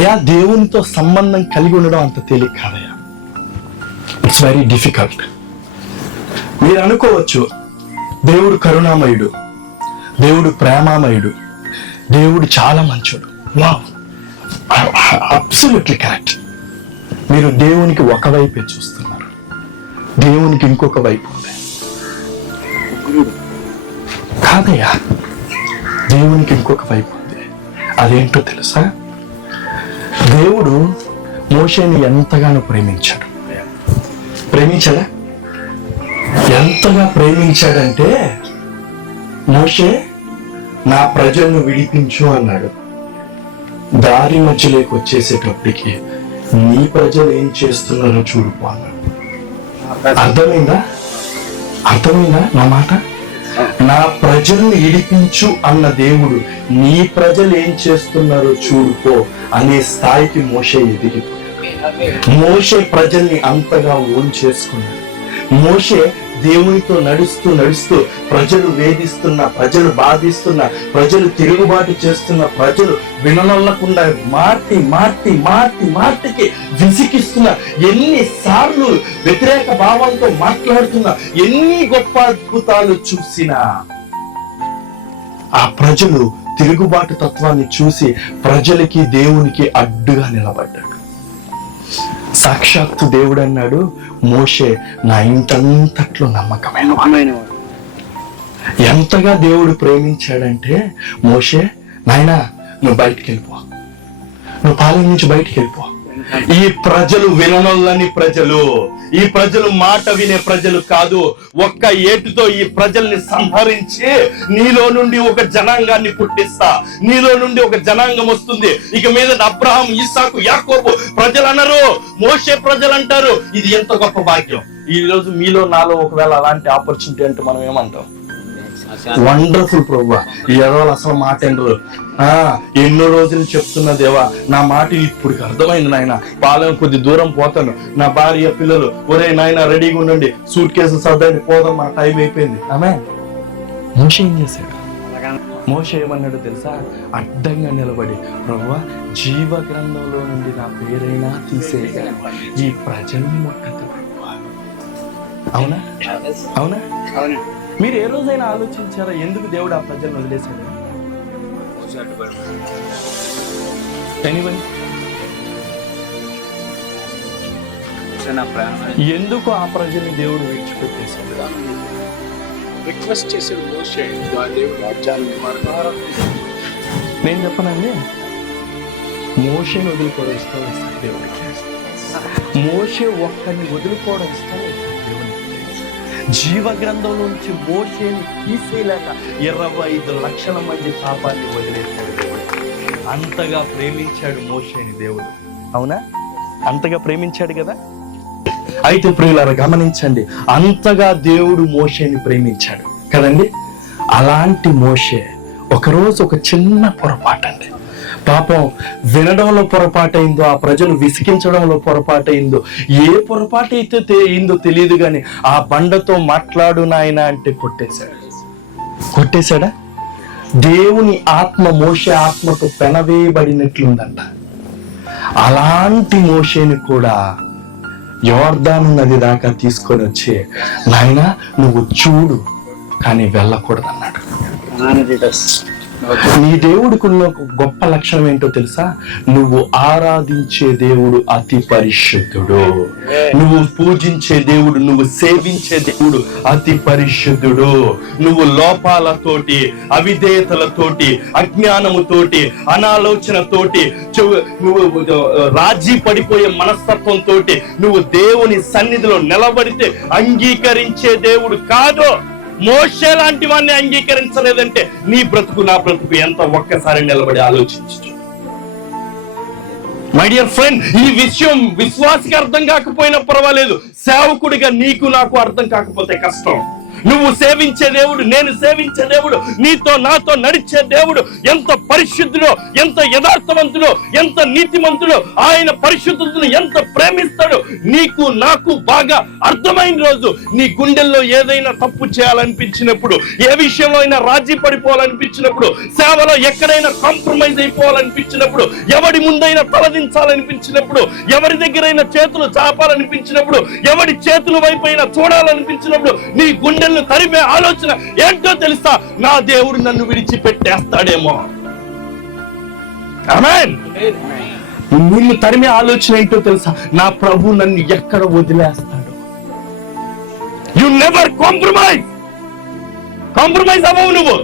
అయా దేవునితో సంబంధం కలిగి ఉండడం అంత తేలిక కాదయ్యా. It's very difficult. మీరు అనుకోవచ్చు దేవుడు కరుణామయుడు, దేవుడు ప్రేమామయుడు, దేవుడు చాలా మంచోడు. Wow, absolutely correct. మీరు దేవునికి ఒకవైపే చూస్తున్నారు, దేవునికి ఇంకొక వైపు ఉంది. కాదయ్యా, దేవునికి ఇంకొక వైపు ఉంది. అదేంటో తెలుసా? దేవుడు మోషేని ఎంతగానో ప్రేమించాడు. ప్రేమించాడా? ఎంతగా ప్రేమించాడంటే, మోషే నా ప్రజలను విడిపించు అన్నాడు. దారి మధ్యలోకి వచ్చేసేటప్పటికి నీ ప్రజలు ఏం చేస్తున్నారో చూడుకో అన్నాడు. అర్థమైందా నా మాట? నా ప్రజల్ని విడిపించు అన్న దేవుడు నీ ప్రజలు ఏం చేస్తున్నారో చూడుకో అనే స్థాయికి మోషే ఎదిగిపోయాడు. మోషే ప్రజల్ని అంతగా ఓన్ చేసుకున్నాడు. మోషే దేవునితో నడుస్తూ ప్రజలు వేధిస్తున్న, ప్రజలు బాధిస్తున్న, ప్రజలు తిరుగుబాటు చేస్తున్న, ప్రజలు విననొల్లకుండా మార్టికి విసిగిస్తున్న, ఎన్నిసార్లు వ్యతిరేక భావంతో మాట్లాడుతున్నా, ఎన్ని గొప్ప అద్భుతాలు చూసినా ఆ ప్రజలు తిరుగుబాటు తత్వాన్ని చూసి ప్రజలకి దేవునికి అడ్డుగా నిలబడ్డాడు. సాక్షాత్తు దేవుడు అన్నాడు, మోషే నా ఇంటంతట్లో నమ్మకమైన. ఎంతగా దేవుడు ప్రేమించాడంటే, మోషే నాయనా నువ్వు బయటికి వెళ్ళిపో, నువ్వు పాలెం నుంచి బయటికి వెళ్ళిపో. ఈ ప్రజలు విననొల్లని ప్రజలు, ఈ ప్రజలు మాట వినే ప్రజలు కాదు. ఒక్క ఏటుతో ఈ ప్రజల్ని సంహరించి నీలో నుండి ఒక జనాంగాన్ని పుట్టిస్తా, నీలో నుండి ఒక జనాంగం వస్తుంది. ఇక మీద అబ్రహాం, ఇస్సాకు, యాకోబు ప్రజలు అనరు, మోషే ప్రజలు అంటారు. ఇది ఎంత గొప్ప భాగ్యం. ఈ రోజు మీలో నాలో ఒకవేళ అలాంటి ఆపర్చునిటీ అంటే మనం ఏమంటాం? వండర్ఫుల్ ప్రభువా, ఈ ఎదవాళ్ళు అసలు మాట ఎండరు. ఎన్నో రోజులు చెప్తున్నా దేవా, నా మాట ఇప్పుడు అర్థమైంది నాయన. పాలెం కొద్ది దూరం పోతాను, నా భార్య పిల్లలు ఒరే నాయన రెడీగా ఉండండి, సూట్ కేసు సర్దండి, పోదాం, మన టైం అయిపోయింది. ఆమె మోషే ఏం చేశాడు? మోషే ఏమన్నాడు తెలుసా? అడ్డంగా నిలబడి, ప్రభువా జీవ గ్రంథంలో నుండి నా పేరైనా తీసేయగా ఈ ప్రజల్ని ముట్టదు ప్రభువా. అవునా? మీరు ఏ రోజైనా ఆలోచించారా ఎందుకు దేవుడు ఆ ప్రజలను వదిలేశాడు? ఎందుకు ఆ ప్రజల్ని దేవుడు విడిచిపెట్టేశాడు? రిక్వెస్ట్ చేశాడు మోషే, నేను చెప్పనండి, మోషేని వదులుకోవడం ఇష్టం లేదు దేవుడికి. మోషే ఒక్కడిని వదులుకోవడం ఇష్టం లేదు దేవుడికి. జీవ గ్రంథంలో నుంచి మోషేని తీసేయలేక 25 లక్షల మంది పాపాన్ని వదిలేశాడు దేవుడు. అంతగా ప్రేమించాడు మోషేని దేవుడు. అవునా? అంతగా ప్రేమించాడు కదా. అయితే ప్రియులారా గమనించండి, అంతగా దేవుడు మోషేని ప్రేమించాడు కదండి. అలాంటి మోషే ఒకరోజు ఒక చిన్న పొరపాటండి, పాపం వినడంలో పొరపాటైందో, ఆ ప్రజలు విసిగించడంలో పొరపాటైందో, ఏ పొరపాటు అయితే అయిందో తెలియదు కానీ ఆ బండతో మాట్లాడు నాయన అంటే కొట్టేశాడా? దేవుని ఆత్మ మోషే ఆత్మతో పెనవేయబడినట్లుందంట. అలాంటి మోషేని కూడా యోర్దాను నది దాకా తీసుకొని వచ్చి, నాయన నువ్వు చూడు కానీ వెళ్ళకూడదు అన్నాడు. నీ దేవుడికి ఉన్న గొప్ప లక్షణం ఏంటో తెలుసా? నువ్వు ఆరాధించే దేవుడు అతి పరిశుద్ధుడు, నువ్వు పూజించే దేవుడు, నువ్వు సేవించే దేవుడు అతి పరిశుద్ధుడు. నువ్వు లోపాలతోటి, అవిధేయతలతోటి, అజ్ఞానముతోటి, అనాలోచనతోటి, నువ్వు రాజీ పడిపోయే మనస్తత్వంతో నువ్వు దేవుని సన్నిధిలో నిలబడితే అంగీకరించే దేవుడు కాదు. మోషే లాంటి వాడిని అంగీకరించలేదంటే నీ బ్రతుకు నా బ్రతుకు ఎంత ఒక్కసారి నిలబడి ఆలోచించు. మై డియర్ ఫ్రెండ్, ఈ విషయం విశ్వాసికి అర్థం కాకపోయినా పర్వాలేదు, సేవకుడిగా నీకు నాకు అర్థం కాకపోతే కష్టం. నువ్వు సేవించే దేవుడు, నేను సేవించే దేవుడు, నీతో నాతో నడిచే దేవుడు ఎంత పరిశుద్ధుడో, ఎంత యథార్థవంతుడో, ఎంత నీతిమంతుడో, ఆయన పరిశుద్ధతను ఎంత ప్రేమిస్తాడో నీకు నాకు బాగా అర్థమైన రోజు నీ గుండెల్లో ఏదైనా తప్పు చేయాలనిపించినప్పుడు, ఏ విషయంలో అయినా రాజీ పడిపోవాలనిపించినప్పుడు, సేవలో ఎక్కడైనా కాంప్రమైజ్ అయిపోవాలనిపించినప్పుడు, ఎవడి ముందైనా తలదించాలనిపించినప్పుడు, ఎవరి దగ్గరైనా చేతులు చాపాలనిపించినప్పుడు, ఎవడి చేతుల వైపు అయినా చూడాలనిపించినప్పుడు నీ గుండె తరిమే ఆలోచన ఏంటో తెలుసా? నా దేవుడు నన్ను విడిచిపెట్టేస్తాడేమో. ఆమేన్. నిన్ను తరిమే ఆలోచన ఏంటో తెలుసా? నా ప్రభు నన్ను ఎక్కడ వదిలేస్తాడు. యు నెవర్ కాంప్రమైజ్ అవ్వవు నువ్వు.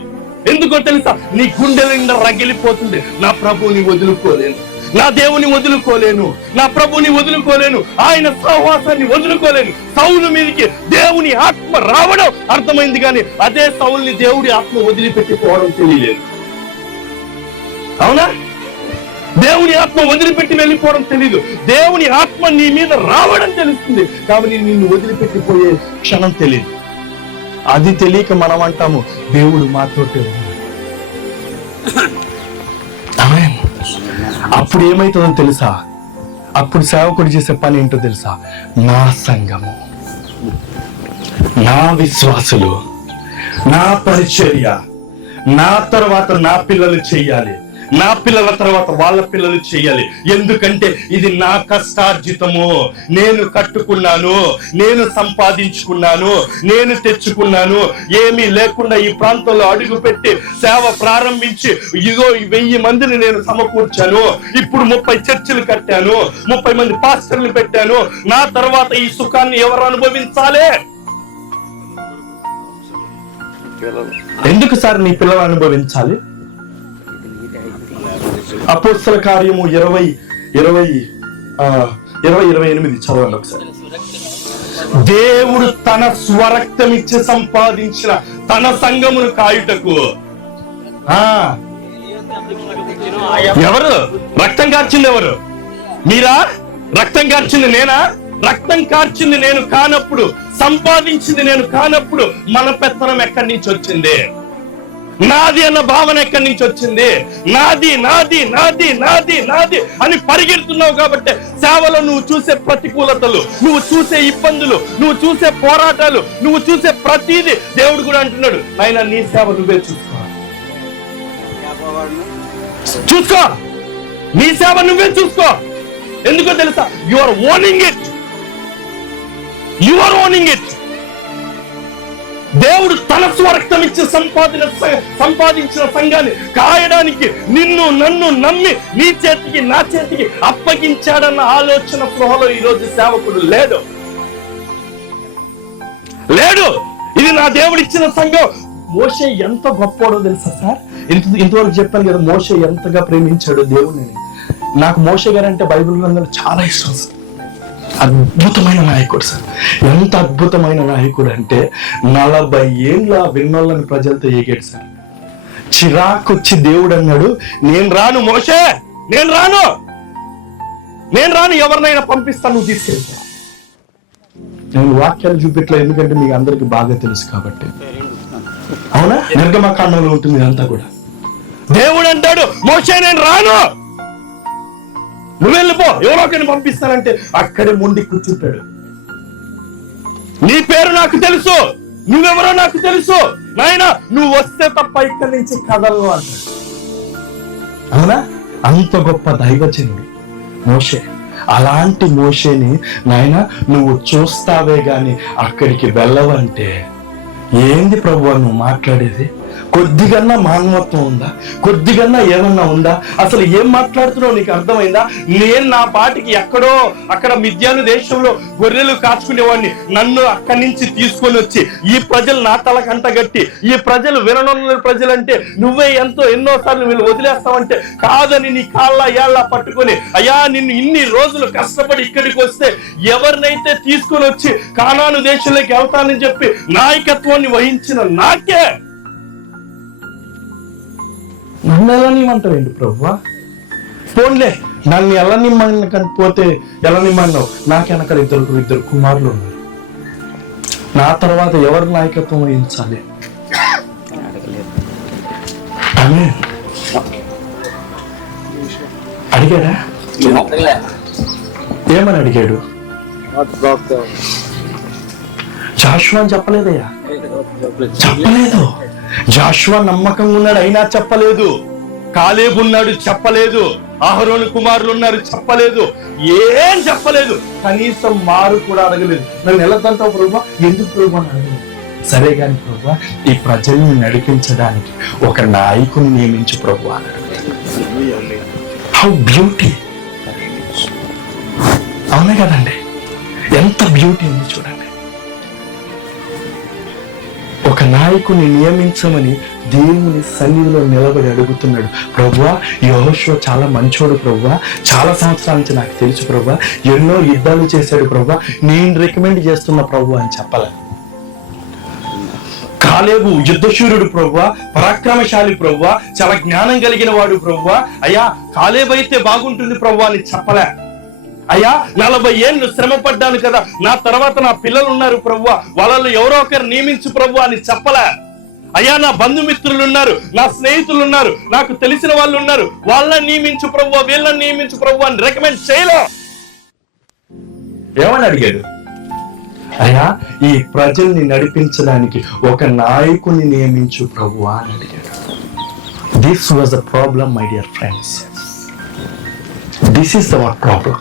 ఎందుకో తెలుసా? నీ గుండెల నిండా రగిలిపోతుంది, నా ప్రభువుని వదులుకోలేను, నా దేవుని వదులుకోలేను, నా ప్రభుని వదులుకోలేను, ఆయన సహవాసాన్ని వదులుకోలేను. సౌలు మీదకి దేవుని ఆత్మ రావడం అర్థమైంది, కానీ అదే సౌల్ని దేవుడి ఆత్మ వదిలిపెట్టిపోవడం తెలియలేదు. అవునా? దేవుని ఆత్మ వదిలిపెట్టి వెళ్ళిపోవడం తెలియదు, దేవుని ఆత్మ నీ మీద రావడం తెలుస్తుంది, కాబట్టి నిన్ను వదిలిపెట్టిపోయే క్షణం తెలియదు. అది తెలియక మనం అంటాము దేవుడు మాతోటే ఉన్నాడు. ఆమేన్. అప్పుడు ఏమైతుందో తెలుసా? అప్పుడు సేవకుడు చేసే పని ఏంటో తెలుసా? నా సంఘము, నా విశ్వాసులు, నా పరిచర్య, నా తర్వాత నా పిల్లలు చెయ్యాలి, నా పిల్లల తర్వాత వాళ్ళ పిల్లలు చెయ్యాలి. ఎందుకంటే ఇది నా కష్టార్జితము, నేను కట్టుకున్నాను, నేను సంపాదించుకున్నాను, నేను తెచ్చుకున్నాను. ఏమీ లేకుండా ఈ ప్రాంతంలో అడుగు పెట్టి సేవ ప్రారంభించి ఇదిగో 1000 మందిని నేను సమకూర్చాను, ఇప్పుడు 30 చర్చిలు కట్టాను, 30 మంది పాస్టర్లు పెట్టాను. నా తర్వాత ఈ సుఖాన్ని ఎవరు అనుభవించాలి? ఎందుకు సార్ నీ పిల్లలు అనుభవించాలి? అపోస్తల కార్యము 20:28 చదవండి ఒకసారి. దేవుడు తన స్వరక్తం ఇచ్చి సంపాదించిన తన సంఘమును కాయుటకు. ఎవరు రక్తం కార్చింది? ఎవరు? మీరా? రక్తం కార్చింది నేనా? రక్తం కార్చింది నేను కానప్పుడు, సంపాదించింది నేను కానప్పుడు మన పెత్తనం ఎక్కడి నుంచి వచ్చింది? నాది అన్న భావన ఎక్కడి నుంచి వచ్చింది? నాది నాది నాది నాది నాది అని పరిగెడుతున్నావు కాబట్టి సేవలో నువ్వు చూసే ప్రతికూలతలు, నువ్వు చూసే ఇబ్బందులు, నువ్వు చూసే పోరాటాలు, నువ్వు చూసే ప్రతిదీ దేవుడు కూడా అంటున్నాడు, నాయనా నీ సేవ నువ్వే చూసుకో, నీ సేవ నువ్వే చూసుకో. ఎందుకో తెలుసా? You are owning it. దేవుడు తన స్వరక్తం ఇచ్చి సంపాదించిన సంఘాన్ని కాయడానికి నిన్ను నన్ను నమ్మి నీ చేతికి నా చేతికి అప్పగించాడన్న ఆలోచన స్పృహలో ఈరోజు సేవకుడు లేడు. ఇది నా దేవుడు ఇచ్చిన సంఘం. మోషే ఎంత గొప్పోడో తెలుసా సార్? ఇంతవరకు చెప్పాను కదా మోషే ఎంతగా ప్రేమించాడు దేవుడిని. నాకు మోషే గారు అంటే బైబిల్ గ్రంథంలో చాలా ఇష్టం సార్. అద్భుతమైన నాయకుడు సార్. ఎంత అద్భుతమైన నాయకుడు అంటే 40 ఏళ్ళ విన్నోళ్ళని ప్రజలతో ఏగాడు సార్. చిరాకొచ్చి దేవుడు అన్నాడు, నేను రాను మోషే, నేను రాను, ఎవరినైనా పంపిస్తాను, నువ్వు తీసుకెళ్తా. నేను వాక్యాలు చూపెట్లా, ఎందుకంటే మీకు అందరికి బాగా తెలుసు కాబట్టి. అవునా? నిర్గమకాండంలో ఉంటుంది అంతా కూడా. దేవుడు అంటాడు, మోషే నేను రాను, నువ్వు వెళ్ళిపో, ఎవరో ఒకరిని పంపిస్తానంటే అక్కడే మొండి కూర్చుంటాడు. నీ పేరు నాకు తెలుసు, నువ్వెవరో నాకు తెలుసు, నాయనా నువ్వు వస్తే తప్ప ఇక్కడి నుంచి కదలను అంటాడు. అవునా? అంత గొప్ప దైవజనుడు మోషే. అలాంటి మోషేని నాయనా నువ్వు చూస్తావే గాని అక్కడికి వెళ్ళవంటే ఏంది ప్రభువా నువ్వు మాట్లాడేది? కొద్దిగన్నా మానవత్వం ఉందా? కొద్దిగన్నా ఏమన్నా ఉందా? అసలు ఏం మాట్లాడుతున్నావు నీకు అర్థమైందా? నేను నా పాటికి ఎక్కడో అక్కడ మిద్యాను దేశంలో గొర్రెలు కాచుకునేవాడిని, నన్ను అక్కడి నుంచి తీసుకొని వచ్చి ఈ ప్రజలు నా తలకంట గట్టి, ఈ ప్రజలు విననున్న ప్రజలంటే నువ్వే ఎన్నోసార్లు వీళ్ళు వదిలేస్తావంటే కాదని నీ కాళ్ళ ఏళ్ళ పట్టుకొని, అయ్యా నిన్ను ఇన్ని రోజులు కష్టపడి ఇక్కడికి వస్తే ఎవరినైతే తీసుకొని వచ్చి కానాను దేశంలోకి వెళ్తానని చెప్పి నాయకత్వాన్ని వహించిన నాకే నన్ను ఎలా నిమ్మంటావేంటి ప్రభువా? పోన్లే, నన్ను ఎలా నిమ్మని పోతే ఎలా నిమ్మన్నావు? నాకెనక ఇద్దరు కుమారులు ఉన్నారు. నా తర్వాత ఎవరు నాయకత్వం వహించాలి? ఆమె అడిగాడా? ఏమని అడిగాడు? జాషువా అని చెప్పలేదయ్యా, చెప్పలేదు. జాషువా నమ్మకంగా ఉన్నాడు అయినా చెప్పలేదు. కాలేబు ఉన్నాడు చెప్పలేదు. అహరోను కుమారులు ఉన్నారు చెప్పలేదు. ఏం చెప్పలేదు. కనీసం మారు కూడా అడగలేదు. నన్ను వెళ్ళదంటావు ప్రభా? ఎందుకు ప్రభా అని అడగలేదు. సరే గాని ప్రభా, ఈ ప్రజల్ని నడిపించడానికి ఒక నాయకుని నియమించు ప్రభు అన్నాడు. How beauty! అవునే కదండి, ఎంత బ్యూటీ ఉంది చూడండి. ఒక నాయకుని నియమించమని దేవుని సన్నిధిలో నిలబడి అడుగుతున్నాడు. ప్రభువా, యెహోషువ చాలా మంచోడు ప్రభువా, చాలా సంవత్సరాల నుంచి నాకు తెలుసు ప్రభువా, ఎన్నో యుద్ధాలు చేశాడు ప్రభువా, నేను రికమెండ్ చేస్తున్న ప్రభువా అని చెప్పాలి. కాలేబు యుద్ధశూరుడు ప్రభువా, పరాక్రమశాలి ప్రభువా, చాలా జ్ఞానం కలిగిన వాడు ప్రభువా, అయ్యా కాలేబు అయితే బాగుంటుంది ప్రభువా అని చెప్పలే. అయ్యా 40 ఏళ్ళు శ్రమ పడ్డాను కదా, నా తర్వాత నా పిల్లలు ఉన్నారు ప్రభువా, వాళ్ళలో ఎవరో ఒకరు నియమించు ప్రభువా అని చెప్పలే. అయ్యా నా బంధుమిత్రులు ఉన్నారు, నా స్నేహితులు ఉన్నారు, నాకు తెలిసిన వాళ్ళు ఉన్నారు, వాళ్ళని నియమించు ప్రభువా, వీళ్ళని నియమించు ప్రభువా అని రికమెండ్ చేయలే. ఏమని అడిగాడు? అయ్యా ఈ ప్రజల్ని నడిపించడానికి ఒక నాయకుని నియమించు ప్రభువా అని అడిగాడు. This was the problem my dear friends. This is our problem.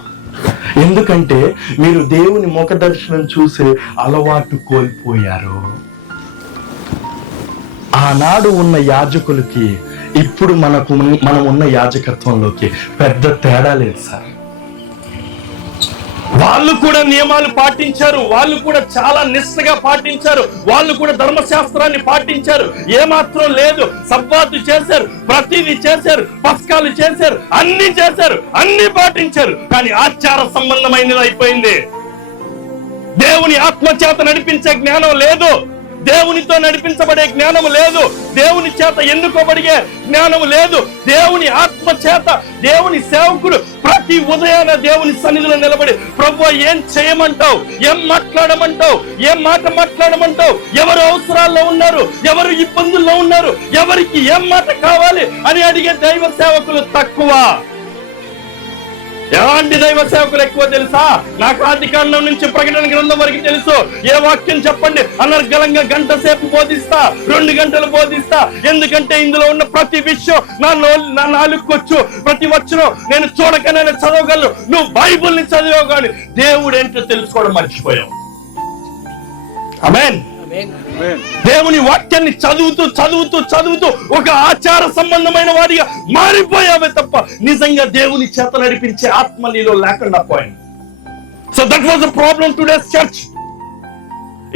ఎందుకంటే మీరు దేవుని ముఖ దర్శనం చూసే అలవాటు కోల్పోయారు. ఆనాడు ఉన్న యాజకులకి ఇప్పుడు మనం ఉన్న యాజకత్వంలోకి పెద్ద తేడా లేదు సార్. వాళ్ళు కూడా నియమాలు పాటించారు, వాళ్ళు కూడా చాలా నిష్ఠగా పాటించారు, వాళ్ళు కూడా ధర్మశాస్త్రాన్ని పాటించారు. ఏమాత్రం లేదు, సబ్బాతు చేశారు, ప్రతిదీ చేశారు, పస్కాలు చేశారు, అన్ని చేశారు, అన్ని పాటించారు. కానీ ఆచార సంబంధమైనది అయిపోయింది. దేవుని ఆత్మచేత నడిపించే జ్ఞానం లేదు, దేవునితో నడిపించబడే జ్ఞానం లేదు, దేవుని చేత ఎన్నుకోబడే జ్ఞానం లేదు. దేవుని ఆత్మ చేత దేవుని సేవకుడు ప్రతి ఉదయాన దేవుని సన్నిధిలో నిలబడి ప్రభువా ఏం చేయమంటావు, ఏం మాట్లాడమంటావు, ఏం మాట మాట్లాడమంటావు, ఎవరు అవసరాల్లో ఉన్నారు, ఎవరు ఇబ్బందుల్లో ఉన్నారు, ఎవరికి ఏం మాట కావాలి అని అడిగే దైవ సేవకులు తక్కువ. ఎలాంటి దైవ సేవకులు ఎక్కువ తెలుసా? నాకు ఆదికాండం నుంచి ప్రకటన గ్రంథం వరకు తెలుసు. ఏ వాక్యం చెప్పండి, అనర్గళంగా గంట సేపు బోధిస్తా, 2 గంటలు బోధిస్తా. ఎందుకంటే ఇందులో ఉన్న ప్రతి విషయం నా నాలుగుకొచ్చు, ప్రతి వచనం నేను చూడకనే చదవగలను. నువ్వు బైబుల్ని చదివావు కానీ దేవుడు ఏంటో తెలుసుకోవడం మర్చిపోయావు. ఆమేన్. దేవుని వాక్యాన్ని చదువుతూ చదువుతూ చదువుతూ ఒక ఆచార సంబంధమైన వాడిగా మారిపోయావే తప్ప నిజంగా దేవుని చేత నడిపించే ఆత్మ నీలో లేకుండా పోయింది. So that was the problem today's church.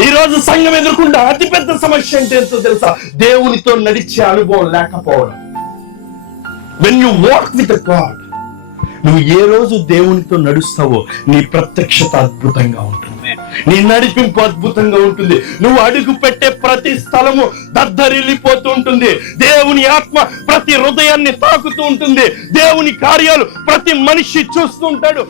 ఈ రోజు సంఘం ఎదుర్కొంటే అతిపెద్ద సమస్య ఏంటో తెలుసా? దేవునితో నడిచే అనుభవం లేకపోవడం. When you walk with God, నువ్వు ఏ రోజు దేవునితో నడుస్తావో నీ ప్రత్యక్షత అద్భుతంగా ఉంటుంది, నీ నడిపింపు అద్భుతంగా ఉంటుంది. నువ్వు అడుగు పెట్టే ప్రతి స్థలము దద్దరిల్లిపోతూ ఉంటుంది. దేవుని ఆత్మ ప్రతి హృదయాన్ని తాకుతూ ఉంటుంది. దేవుని కార్యాలు ప్రతి మనిషి చూస్తూ ఉంటాడు.